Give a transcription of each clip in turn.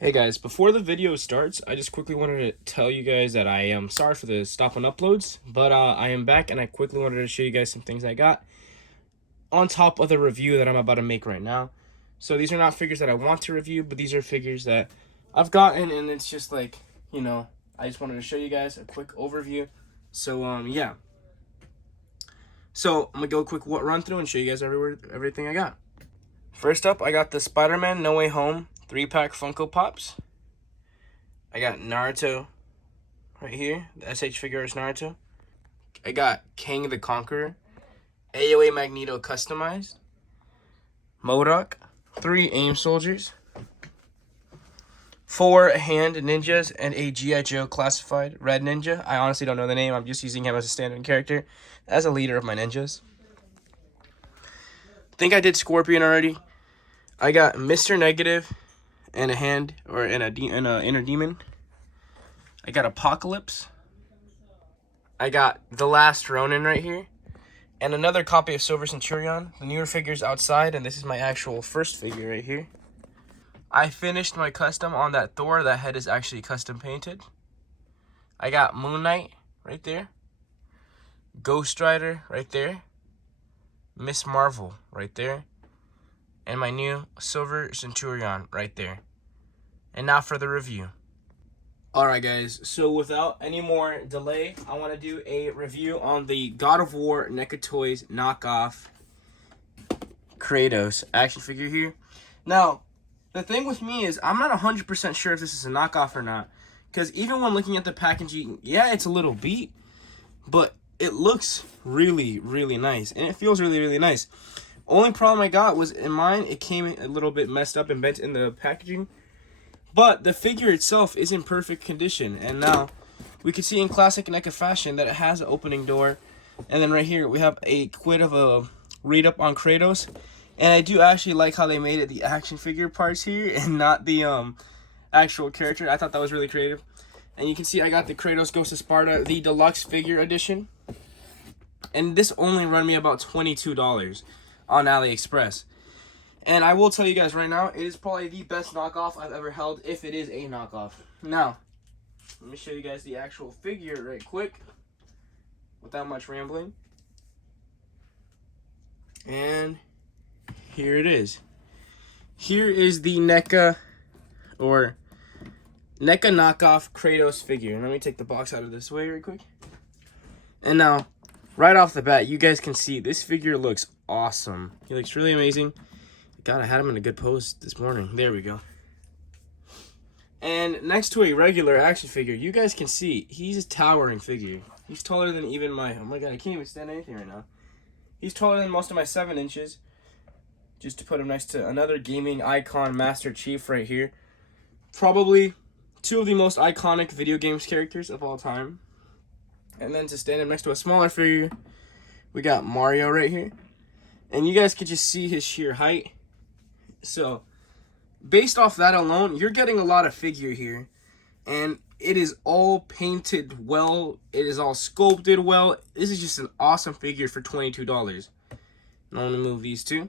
Hey guys, before the video starts, I just quickly wanted to tell you guys that I am sorry for the stop on uploads, but I am back and I quickly wanted to show you guys some things I got on top of the review that I'm about to make right now. So these are not figures that I want to review, but these are figures that I've gotten, and it's just like, I just wanted to show you guys a quick overview. So yeah. So I'm gonna go a quick run through and show you guys everything I got. First up, I got the Spider-Man No Way Home 3-pack Funko Pops. I got Naruto right here, the SH Figuarts Naruto. I got Kang the Conqueror, AOA Magneto customized, MODOK, 3 AIM soldiers, 4 hand ninjas, and a G.I. Joe classified red ninja. I honestly don't know the name. I'm just using him as a standard character as a leader of my ninjas. I think I did Scorpion already. I got Mr. Negative and a hand or in a inner demon. I got Apocalypse. I got The Last Ronin right here. And another copy of Silver Centurion. The newer figure's outside, and this is my actual first figure right here. I finished my custom on that Thor. That head is actually custom painted. I got Moon Knight right there. Ghost Rider right there. Miss Marvel right there. And my new Silver Centurion right there. And now for the review. Alright guys, so without any more delay, I want to do a review on the God of War Neca Toys knockoff Kratos action figure here. Now, the thing with me is I'm not 100% sure if this is a knockoff or not. Because even when looking at the packaging, yeah, it's a little beat. But it looks really, really nice. And it feels really, really nice. Only problem I got was in mine, it came a little bit messed up and bent in the packaging. But the figure itself is in perfect condition. And now we can see in classic NECA fashion that it has an opening door. And then right here we have a quid of a read up on Kratos. And I do actually like how they made it the action figure parts here and not the actual character. I thought that was really creative. And you can see I got the Kratos Goes to Sparta, the deluxe figure edition. And this only run me about $22 on AliExpress. And I will tell you guys right now, it is probably the best knockoff I've ever held, if it is a knockoff. Now, let me show you guys the actual figure right quick, without much rambling. And here it is. Here is the NECA, or NECA knockoff Kratos figure. Let me take the box out of this way real quick. And now, right off the bat, you guys can see this figure looks awesome. He looks really amazing. God, I had him in a good pose this morning. There we go. And next to a regular action figure, you guys can see he's a towering figure. He's taller than even my... Oh my god, I can't even stand anything right now. He's taller than most of my 7 inches. Just to put him next to another gaming icon, Master Chief right here. Probably 2 of the most iconic video games characters of all time. And then to stand him next to a smaller figure, we got Mario right here. And you guys can just see his sheer height. So, based off that alone, you're getting a lot of figure here. And it is all painted well. It is all sculpted well. This is just an awesome figure for $22. Now I'm going to move these two.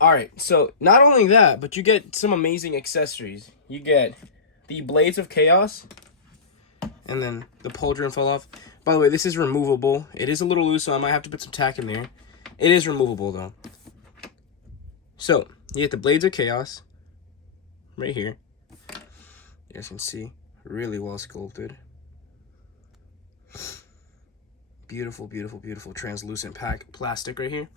Alright, so not only that, but you get some amazing accessories. You get the Blades of Chaos. And then the pauldron fell off. By the way, this is removable. It is a little loose, so I might have to put some tack in there. It is removable, though. So, you get the Blades of Chaos. Right here. You guys can see. Really well sculpted. Beautiful, beautiful, beautiful translucent plastic right here.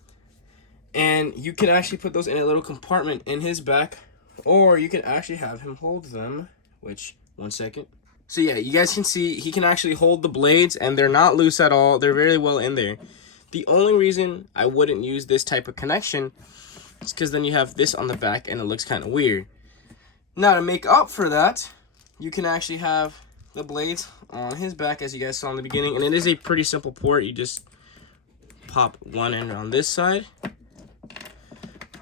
And you can actually put those in a little compartment in his back. Or you can actually have him hold them. Which, one second. So yeah, you guys can see he can actually hold the blades, and they're not loose at all. They're very well in there. The only reason I wouldn't use this type of connection is because then you have this on the back, and it looks kind of weird. Now, to make up for that, you can actually have the blades on his back, as you guys saw in the beginning. And it is a pretty simple port. You just pop one end on this side.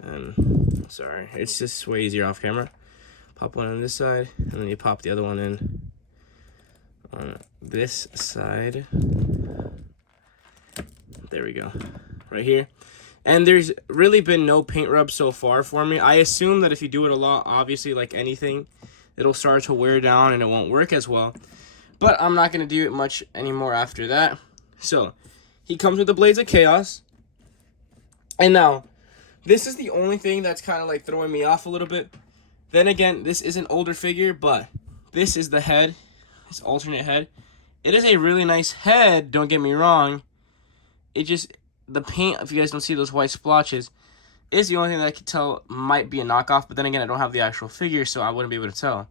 And, sorry, it's just way easier off camera. Pop one on this side, and then you pop the other one in on this side. There we go, right here. And there's really been no paint rub so far for me. I assume that if you do it a lot, obviously, like anything, it'll start to wear down and it won't work as well. But I'm not going to do it much anymore after that. So, he comes with the Blades of Chaos. And now, this is the only thing that's kind of like throwing me off a little bit. Then again, this is an older figure, but this is the head. This alternate head. It is a really nice head, don't get me wrong. It just, the paint, if you guys don't see those white splotches, is the only thing that I could tell might be a knockoff. But then again, I don't have the actual figure, so I wouldn't be able to tell.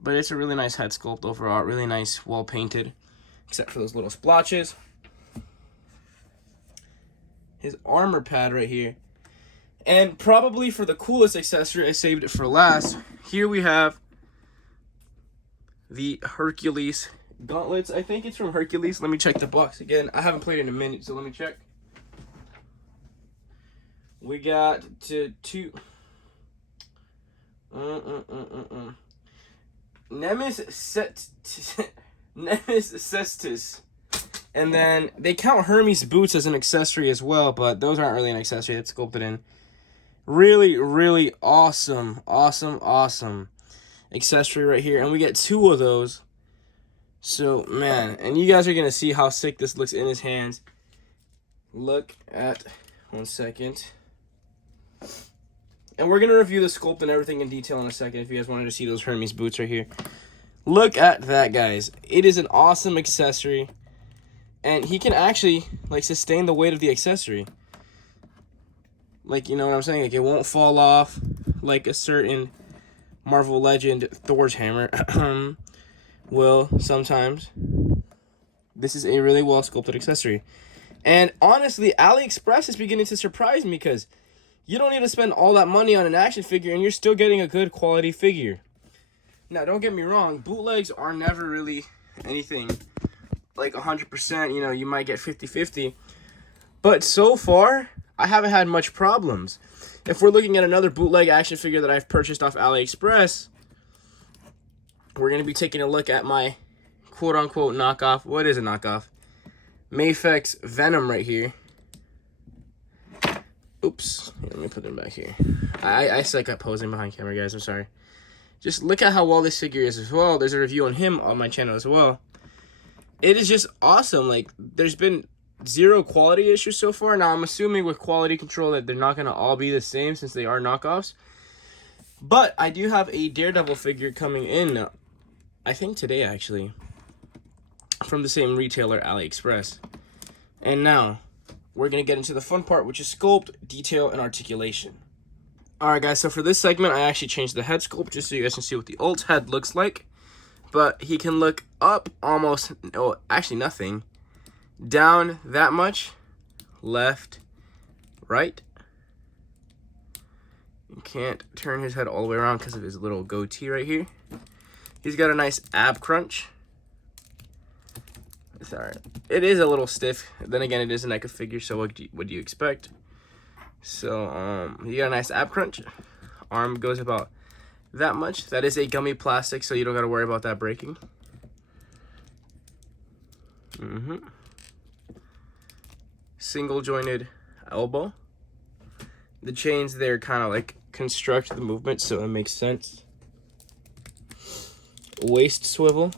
But it's a really nice head sculpt overall. Really nice, well painted. Except for those little splotches. His armor pad right here. And probably for the coolest accessory, I saved it for last. Here we have the Hercules gauntlets. I think it's from Hercules. Let me check the box again. I haven't played in a minute, so let me check. We got two. Nemesis Cestus. And then they count Hermes boots as an accessory as well, but those aren't really an accessory. That's sculpted in. Really, really awesome accessory right here. And we get 2 of those. So, man, and you guys are going to see how sick this looks in his hands. Look at, 1 second. And we're going to review the sculpt and everything in detail in a second if you guys wanted to see those Hermes boots right here. Look at that, guys. It is an awesome accessory. And he can actually, like, sustain the weight of the accessory. Like, you know what I'm saying? Like, it won't fall off like a certain Marvel legend Thor's hammer will sometimes. This is a really well sculpted accessory. And honestly, AliExpress is beginning to surprise me because you don't need to spend all that money on an action figure and you're still getting a good quality figure. Now, don't get me wrong. Bootlegs are never really anything like 100%. You know, you might get 50-50. But so far, I haven't had much problems. If we're looking at another bootleg action figure that I've purchased off AliExpress, we're going to be taking a look at my quote-unquote knockoff. What is a knockoff? Mafex Venom right here. Oops. Here, let me put them back here. I suck at posing behind camera, guys. I'm sorry. Just look at how well this figure is as well. There's a review on him on my channel as well. It is just awesome. Like, there's been 0 quality issues so far. Now, I'm assuming with quality control that they're not going to all be the same since they are knockoffs. But I do have a Daredevil figure coming in, I think today, actually, from the same retailer, AliExpress. And now, we're going to get into the fun part, which is sculpt, detail, and articulation. Alright, guys, so for this segment, I actually changed the head sculpt just so you guys can see what the ult head looks like. But he can look up almost, oh, actually nothing. Down that much, left, right. You can't turn his head all the way around because of his little goatee right here. He's got a nice ab crunch. It's alright. It is a little stiff. Then again, it is a Neca figure, so what do you expect? So, you got a nice ab crunch. Arm goes about that much. That is a gummy plastic, so you don't got to worry about that breaking. Single jointed elbow. The chains there kind of like construct the movement, so it makes sense. Waist swivel.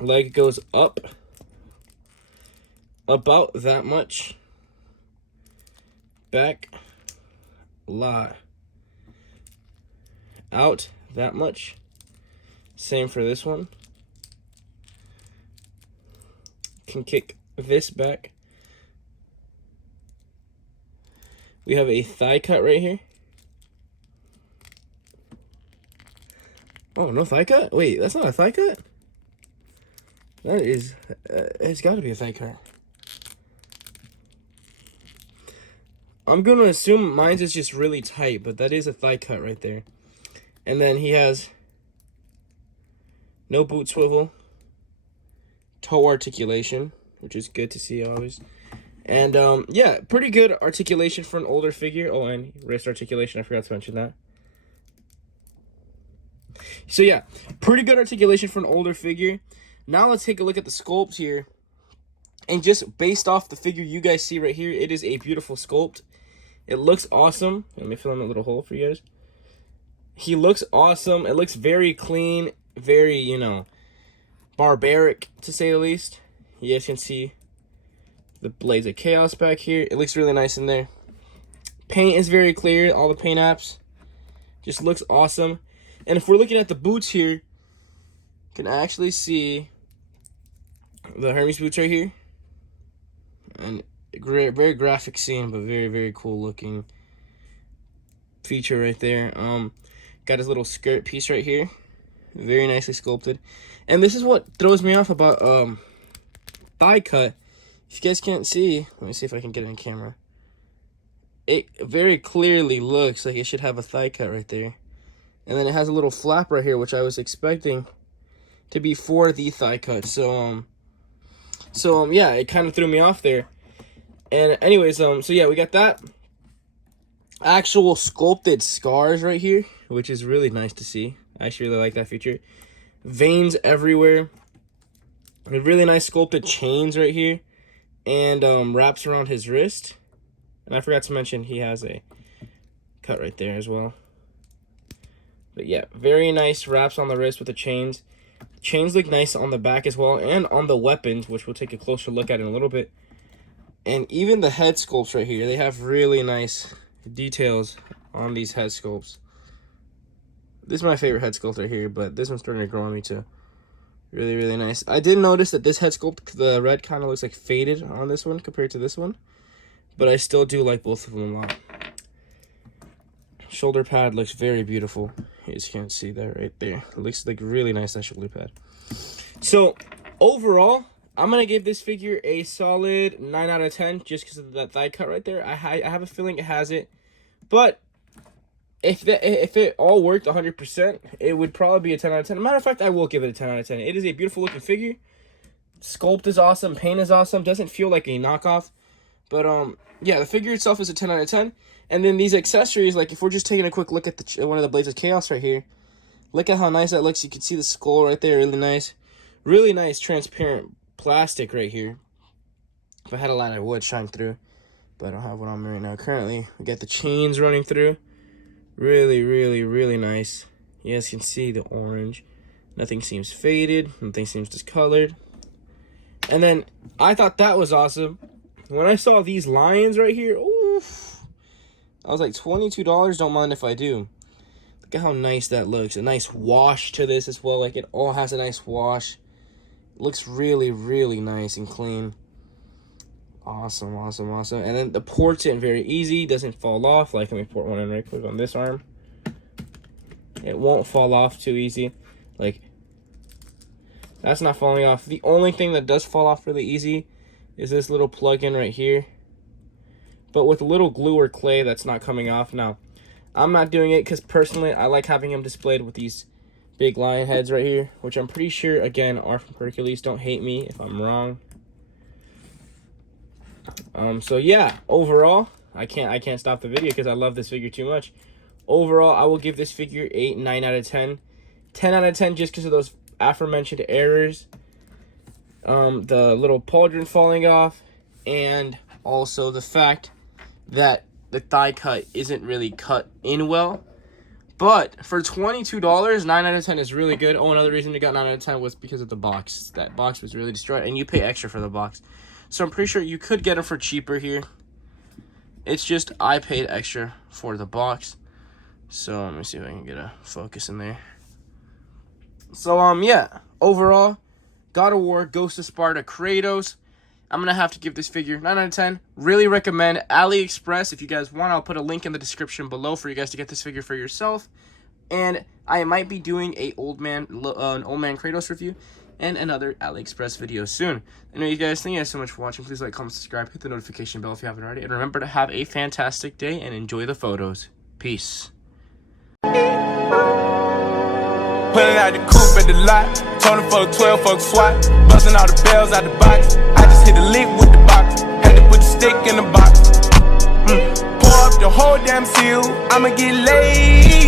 Leg goes up about that much. Back lot out that much. Same for this one. Can kick this back. We have a thigh cut right here. Oh, no thigh cut? Wait, that's not a thigh cut? That is, it's got to be a thigh cut. I'm going to assume mine's is just really tight, but that is a thigh cut right there. And then he has no boot swivel, toe articulation, which is good to see always. And, yeah, pretty good articulation for an older figure. Oh, and wrist articulation, I forgot to mention that. So, yeah, pretty good articulation for an older figure. Now let's take a look at the sculpt here. And just based off the figure you guys see right here, it is a beautiful sculpt. It looks awesome. Let me fill in a little hole for you guys. He looks awesome. It looks very clean, very, you know, barbaric, to say the least. You guys can see the Blades of Chaos back here. It looks really nice in there. Paint is very clear. All the paint apps. Just looks awesome. And if we're looking at the boots here, you can actually see the Hermes boots right here. And great, very graphic scene, but very, very cool looking feature right there. Got his little skirt piece right here. Very nicely sculpted. And this is what throws me off about thigh cut. If you guys can't see, let me see if I can get it on camera. It very clearly looks like it should have a thigh cut right there. And then it has a little flap right here, which I was expecting to be for the thigh cut. So yeah, it kind of threw me off there. And anyways, so yeah, we got that. Actual sculpted scars right here, which is really nice to see. I actually really like that feature. Veins everywhere. And really nice sculpted chains right here. And wraps around his wrist. And I forgot to mention he has a cut right there as well. But yeah, very nice wraps on the wrist with the chains. Chains look nice on the back as well, and on the weapons, which we'll take a closer look at in a little bit. And even the head sculpts right here, they have really nice details on these head sculpts. This is my favorite head sculpt right here, but this one's starting to grow on me too. Really, really nice. I did notice that this head sculpt, the red kind of looks like faded on this one compared to this one. But I still do like both of them a lot. Shoulder pad looks very beautiful. You just can't see that right there. It looks like really nice, that shoulder pad. So, overall, I'm going to give this figure a solid 9 out of 10 just because of that thigh cut right there. I have a feeling it has it. But if it all worked 100%, it would probably be a 10 out of 10. As a matter of fact, I will give it a 10 out of 10. It is a beautiful looking figure. Sculpt is awesome. Paint is awesome. Doesn't feel like a knockoff. But, yeah, the figure itself is a 10 out of 10. And then these accessories, like if we're just taking a quick look at one of the Blades of Chaos right here, look at how nice that looks. You can see the skull right there, really nice. Really nice transparent plastic right here. If I had a line, I would shine through, but I don't have one on me right now. Currently, we got the chains running through. Really, really, really nice. You guys can see the orange. Nothing seems faded. Nothing seems discolored. And then, I thought that was awesome. When I saw these lions right here, oof. I was like, $22, don't mind if I do. Look at how nice that looks. A nice wash to this as well. Like, it all has a nice wash. Looks really, really nice and clean. Awesome, awesome, awesome. And then the port's in very easy. Doesn't fall off. Like, let me port one in right quick on this arm. It won't fall off too easy. Like, that's not falling off. The only thing that does fall off really easy is this little plug-in right here. But with a little glue or clay, that's not coming off. Now, I'm not doing it because personally, I like having them displayed with these big lion heads right here, which I'm pretty sure, again, are from Hercules. Don't hate me if I'm wrong. So yeah, overall, I can't stop the video because I love this figure too much. Overall, I will give this figure a 9 out of 10. 10 out of 10 just because of those aforementioned errors. The little pauldron falling off, and also the fact that the thigh cut isn't really cut in well. But for $22, 9 out of 10 is really good. Oh, another reason we got 9 out of 10 was because of the box. That box was really destroyed, and you pay extra for the box. So I'm pretty sure you could get it for cheaper here. It's just I paid extra for the box. So let me see if I can get a focus in there. So yeah, overall, God of War, Ghost of Sparta, Kratos. I'm going to have to give this figure 9 out of 10. Really recommend AliExpress. If you guys want, I'll put a link in the description below for you guys to get this figure for yourself. And I might be doing an old man Kratos review and another AliExpress video soon. Anyway, you guys, thank you guys so much for watching. Please like, comment, subscribe, hit the notification bell if you haven't already. And remember to have a fantastic day and enjoy the photos. Peace. Pulling out the coupe at the lot. Told him fuck 12, fuck SWAT. Busting all the bells out the box. I just hit a lick with the box. Had to put the stick in the box. Pour up the whole damn seal. I'ma get laid.